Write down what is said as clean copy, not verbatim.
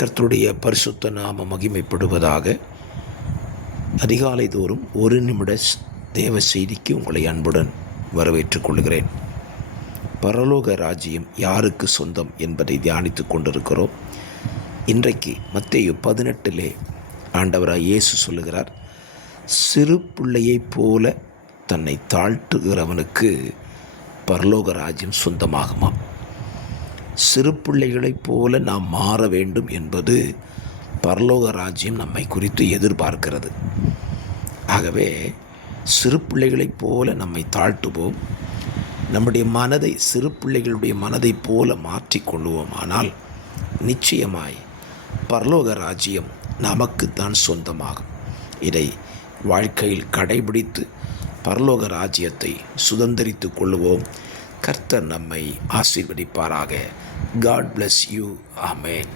கர்த்தருடைய பரிசுத்த நாம மகிமைப்படுவதாக. அதிகாலை தோறும் ஒரு நிமிட தேவ செய்திக்கு உங்களை அன்புடன் வரவேற்றுக் கொள்கிறேன். பரலோக ராஜ்யம் யாருக்கு சொந்தம் என்பதை தியானித்துக் கொண்டிருக்கிறோம். இன்றைக்கு மத்தேயு 18 ஆண்டவராய் இயேசு சொல்லுகிறார், சிறு பிள்ளையைப் போல தன்னை தாழ்த்துகிறவனுக்கு பரலோக ராஜ்யம் சொந்தமாகுமா. சிறு பிள்ளைகளைப் போல நாம் மாற வேண்டும் என்பது பரலோக ராஜ்யம் நம்மை குறித்து எதிர்பார்க்கிறது. ஆகவே சிறு பிள்ளைகளைப் போல நம்மை தாழ்த்துவோம். நம்முடைய மனதை சிறு பிள்ளைகளுடைய மனதைப் போல மாற்றிக்கொள்வோம். ஆனால் நிச்சயமாய் பரலோக ராஜ்யம் நமக்குத்தான் சொந்தமாகும். இதை வாழ்க்கையில் கடைபிடித்து பரலோக ராஜ்யத்தை சுதந்திரித்து கொள்ளுவோம். கர்த்தர் நம்மை ஆசீர்வதிப்பாராக. God bless you. Amen.